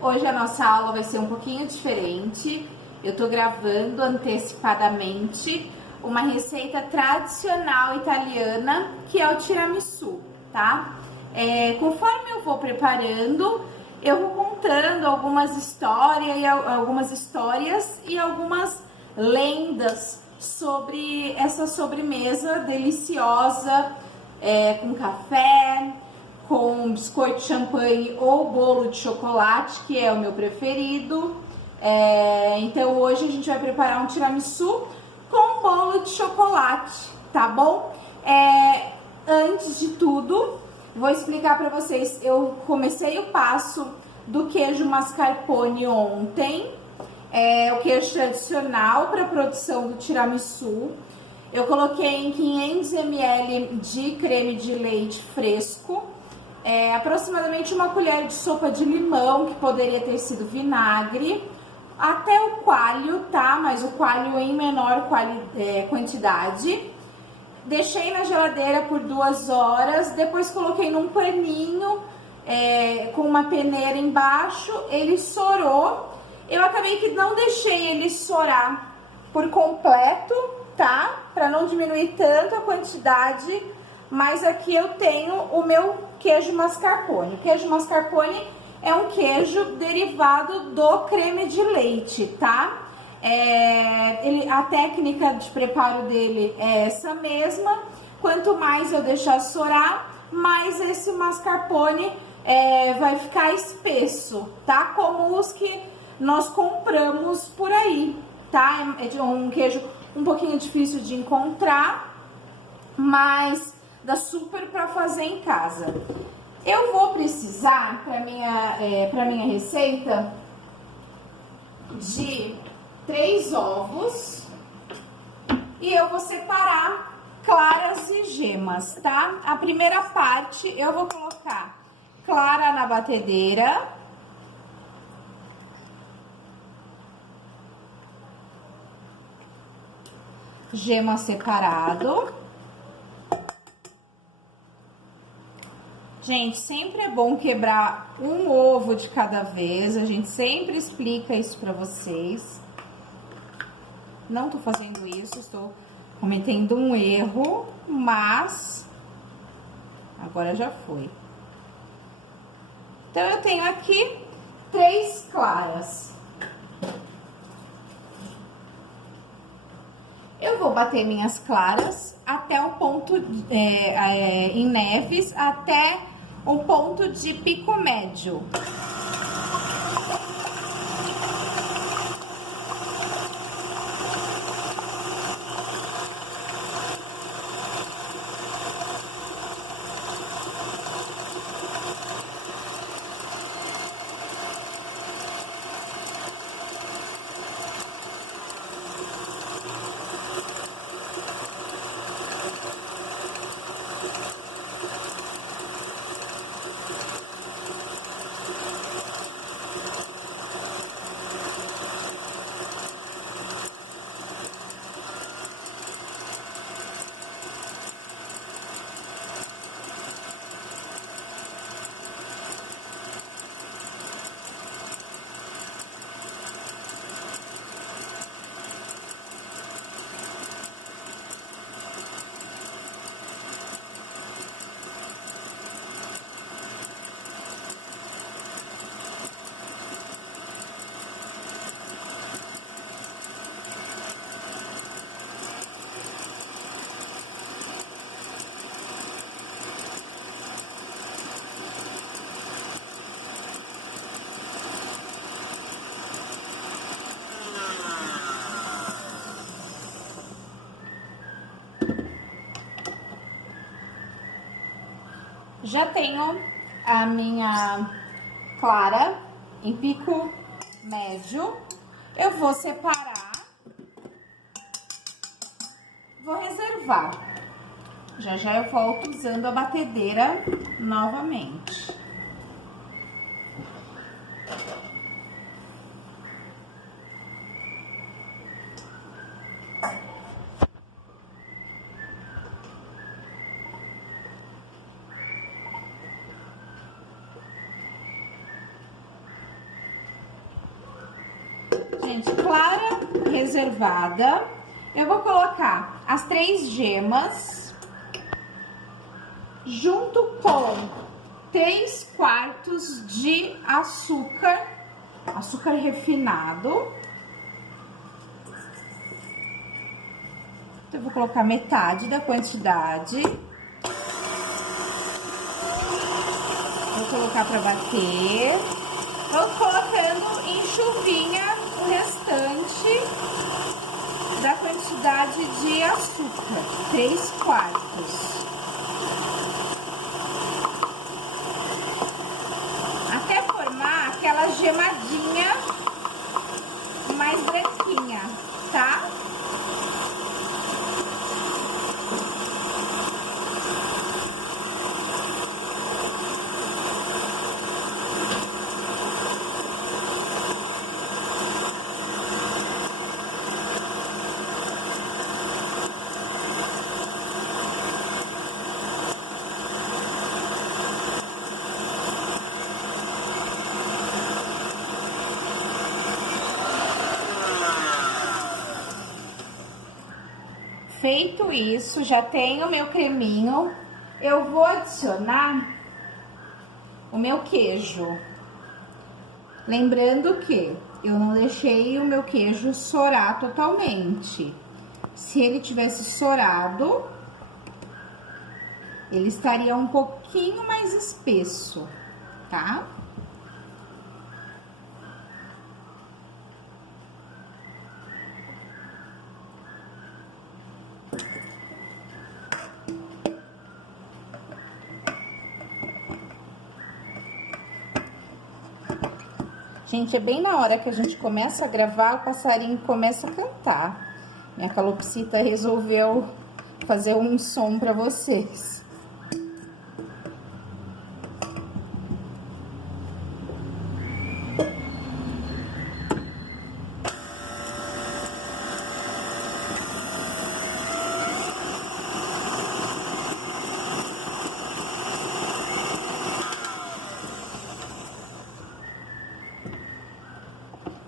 Hoje a nossa aula vai ser um pouquinho diferente. Eu tô gravando antecipadamente uma receita tradicional italiana, que é o tiramisu, tá? Conforme eu vou preparando, eu vou contando algumas histórias e algumas lendas sobre essa sobremesa deliciosa, com café, com biscoito de champanhe ou bolo de chocolate, que é o meu preferido. Então hoje a gente vai preparar um tiramisu com bolo de chocolate, tá bom? Antes de tudo, vou explicar para vocês. Eu comecei o passo do queijo mascarpone ontem, o queijo tradicional para a produção do tiramisu. Eu coloquei em 500 ml de creme de leite fresco, aproximadamente uma colher de sopa de limão, que poderia ter sido vinagre, até o coalho, tá? Mas o coalho em menor quantidade. Deixei na geladeira por 2 horas, depois coloquei num paninho com uma peneira embaixo, ele sorou. Eu acabei que não deixei ele sorar por completo, tá? Para não diminuir tanto a quantidade, mas aqui eu tenho o meu queijo mascarpone. O queijo mascarpone é um queijo derivado do creme de leite, tá? A técnica de preparo dele é essa mesma. Quanto mais eu deixar sorar, mais esse mascarpone vai ficar espesso, tá? Como os que nós compramos por aí, tá? É um queijo um pouquinho difícil de encontrar, mas dá super para fazer em casa. Eu vou precisar para minha receita de 3 ovos e eu vou separar claras e gemas, tá? A primeira parte eu vou colocar clara na batedeira, gema separado. Gente, sempre é bom quebrar um ovo de cada vez, a gente sempre explica isso pra vocês. Não tô fazendo isso, estou cometendo um erro, mas agora já foi. Então, eu tenho aqui 3 claras. Eu vou bater minhas claras até um ponto, em neves, até um ponto de pico médio. Já tenho a minha clara em pico médio. Eu vou separar, vou reservar. Já já eu volto usando a batedeira novamente. Gente, clara reservada. Eu vou colocar as 3 gemas junto com 3/4 de açúcar, açúcar refinado. Então, eu vou colocar metade da quantidade. Vou colocar para bater. Vou colocando em chuvinha o restante da quantidade de açúcar, 3/4. Até formar aquela gemadinha mais branquinha, tá? Feito isso, já tenho o meu creminho, eu vou adicionar o meu queijo. Lembrando que eu não deixei o meu queijo sorar totalmente. Se ele tivesse sorado, ele estaria um pouquinho mais espesso, tá? Gente, é bem na hora que a gente começa a gravar, o passarinho começa a cantar. Minha calopsita resolveu fazer um som para vocês.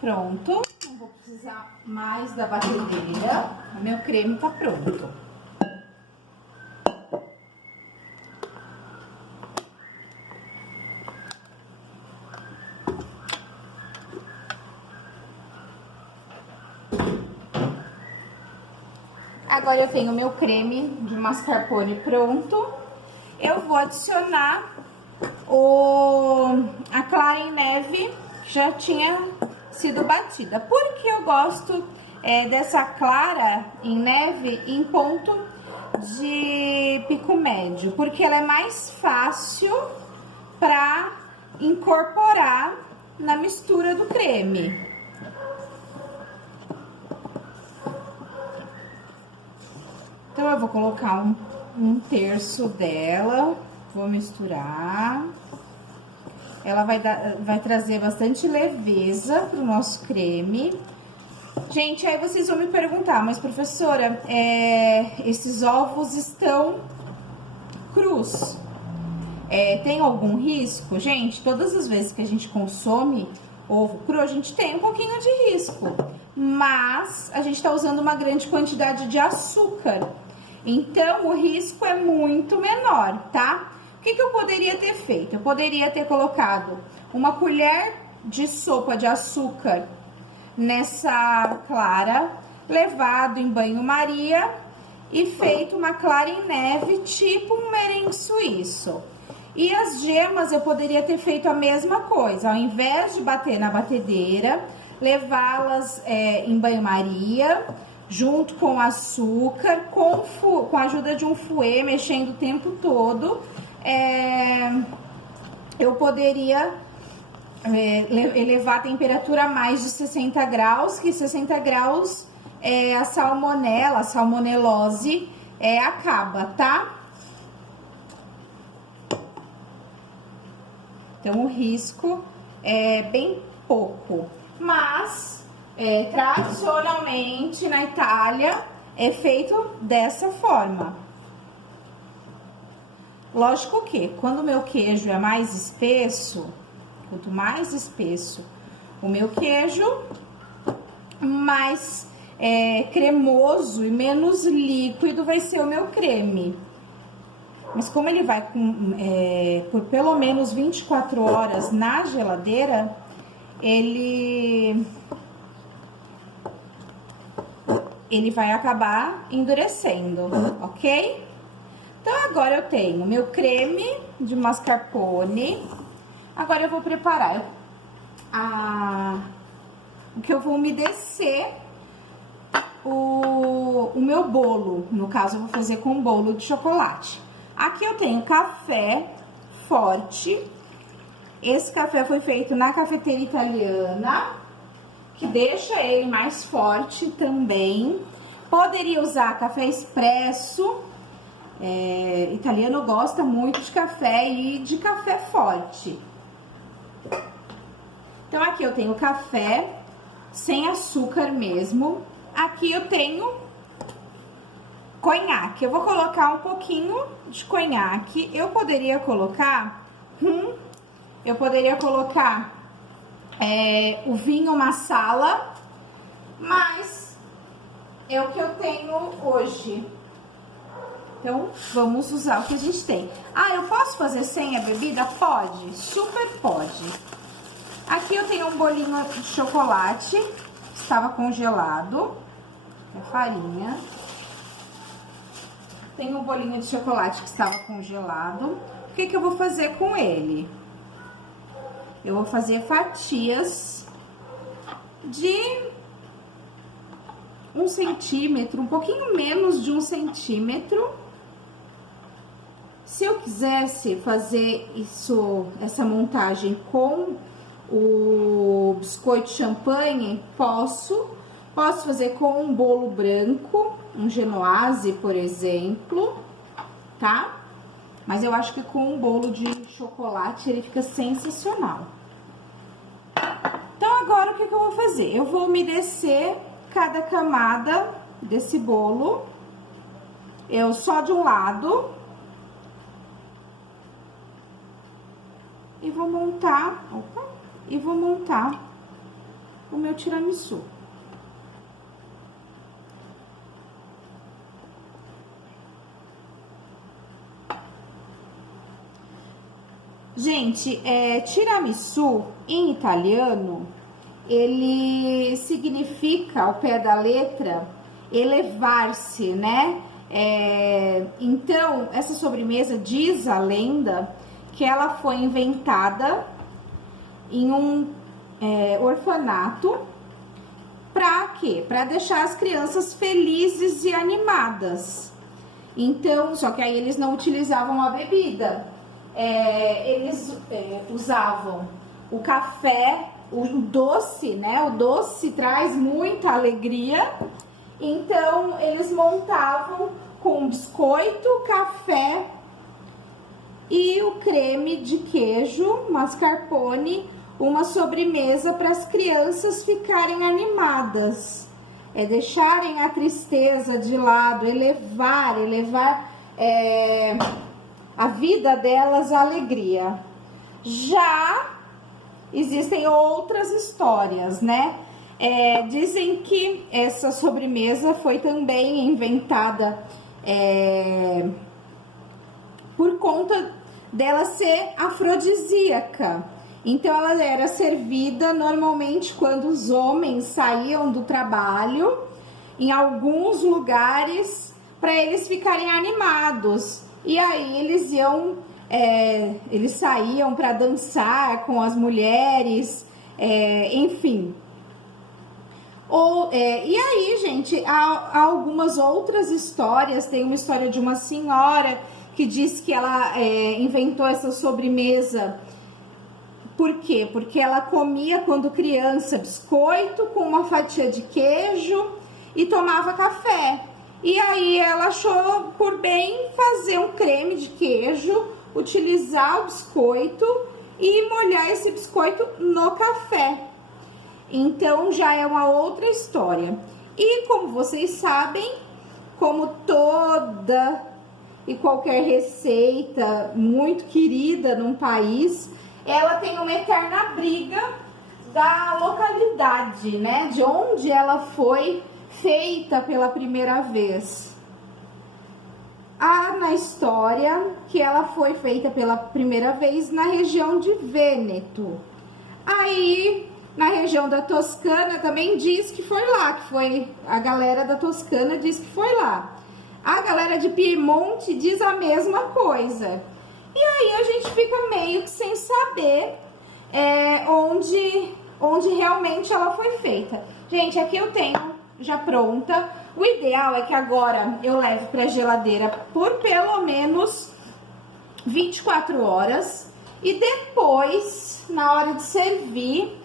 Pronto, não vou precisar mais da batedeira, o meu creme tá pronto. Agora eu tenho o meu creme de mascarpone pronto. Eu vou adicionar a clara em neve, que já tinha sido batida. Por que eu gosto dessa clara em neve em ponto de pico médio? Porque ela é mais fácil para incorporar na mistura do creme. Então, eu vou colocar um terço dela, vou misturar. Ela vai trazer bastante leveza pro nosso creme. Gente, aí vocês vão me perguntar, mas professora, esses ovos estão crus. Tem algum risco? Gente, todas as vezes que a gente consome ovo cru, a gente tem um pouquinho de risco. Mas a gente tá usando uma grande quantidade de açúcar. Então, o risco é muito menor, tá? O que eu poderia ter feito? Eu poderia ter colocado uma colher de sopa de açúcar nessa clara, levado em banho-maria e feito uma clara em neve, tipo um merengue suíço. E as gemas eu poderia ter feito a mesma coisa, ao invés de bater na batedeira, levá-las em banho-maria, junto com açúcar, com a ajuda de um fouet, mexendo o tempo todo. Eu poderia elevar a temperatura a mais de 60 graus, que 60 graus a salmonela, a salmonelose acaba, tá? Então, o risco é bem pouco, mas tradicionalmente na Itália é feito dessa forma. Lógico que quando o meu queijo é mais espesso, quanto mais espesso o meu queijo, mais cremoso e menos líquido vai ser o meu creme. Mas como ele vai por pelo menos 24 horas na geladeira, ele vai acabar endurecendo, ok? Então, agora eu tenho meu creme de mascarpone. Agora eu vou preparar o que eu vou umedecer o meu bolo. No caso, eu vou fazer com um bolo de chocolate. Aqui eu tenho café forte. Esse café foi feito na cafeteira italiana, que deixa ele mais forte também. Poderia usar café expresso. Italiano gosta muito de café e de café forte. Então, aqui eu tenho café sem açúcar mesmo. Aqui eu tenho conhaque. Eu vou colocar um pouquinho de conhaque. Eu poderia colocar o vinho marsala, mas é o que eu tenho hoje. Então, vamos usar o que a gente tem. Ah, eu posso fazer sem a bebida? Pode, super pode. Aqui eu tenho um bolinho de chocolate, que estava congelado. É farinha. Tenho um bolinho de chocolate que estava congelado. O que eu vou fazer com ele? Eu vou fazer fatias de 1 centímetro, um pouquinho menos de 1 centímetro. Se eu quisesse fazer essa montagem com o biscoito champanhe, posso fazer com um bolo branco, um genoise, por exemplo, tá? Mas eu acho que com um bolo de chocolate ele fica sensacional. Então, agora o que eu vou fazer? Eu vou umedecer cada camada desse bolo, só de um lado. E vou montar, o meu tiramisu. Gente, tiramisu em italiano, ele significa, ao pé da letra, elevar-se, né? Então, essa sobremesa, diz a lenda, que ela foi inventada em um orfanato. Pra quê? Pra deixar as crianças felizes e animadas. Então, só que aí eles não utilizavam a bebida. Eles usavam o café, o doce, né? O doce traz muita alegria. Então, eles montavam com biscoito, café e o creme de queijo, mascarpone, uma sobremesa para as crianças ficarem animadas, deixarem a tristeza de lado, elevar a vida delas à alegria. Já existem outras histórias, né? Dizem que essa sobremesa foi também inventada por conta dela ser afrodisíaca. Então, ela era servida normalmente quando os homens saíam do trabalho, em alguns lugares, para eles ficarem animados. E aí, eles saíam para dançar com as mulheres, enfim. E aí, gente, há algumas outras histórias. Tem uma história de uma senhora que diz que ela inventou essa sobremesa. Por quê? Porque ela comia, quando criança, biscoito com uma fatia de queijo e tomava café. E aí ela achou por bem fazer um creme de queijo, utilizar o biscoito e molhar esse biscoito no café. Então, já é uma outra história. E como vocês sabem, como toda e qualquer receita muito querida num país, ela tem uma eterna briga da localidade, né? De onde ela foi feita pela primeira vez. Há na história que ela foi feita pela primeira vez na região de Vêneto. Aí, na região da Toscana também diz que foi lá, que foi a galera da Toscana diz que foi lá. A galera de Piemonte diz a mesma coisa. E aí a gente fica meio que sem saber onde realmente ela foi feita. Gente, aqui eu tenho já pronta. O ideal é que agora eu leve para geladeira por pelo menos 24 horas. E depois, na hora de servir,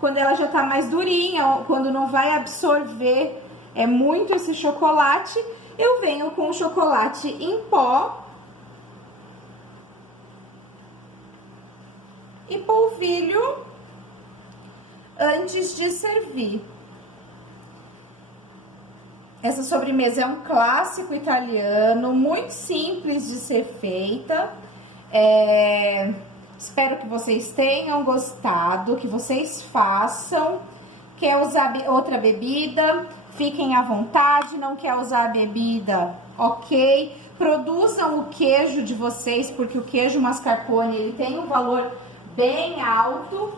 quando ela já tá mais durinha, quando não vai absorver muito esse chocolate, eu venho com o chocolate em pó e polvilho antes de servir. Essa sobremesa é um clássico italiano, muito simples de ser feita. Espero que vocês tenham gostado, que vocês façam. Quer usar outra bebida? Fiquem à vontade. Não quer usar a bebida? Ok. Produzam o queijo de vocês, porque o queijo mascarpone ele tem um valor bem alto.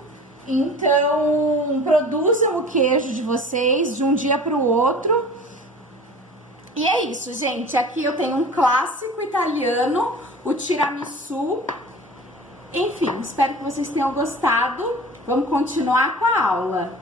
Então, produzam o queijo de vocês de um dia para o outro. E é isso, gente. Aqui eu tenho um clássico italiano, o tiramisu. Enfim, espero que vocês tenham gostado. Vamos continuar com a aula.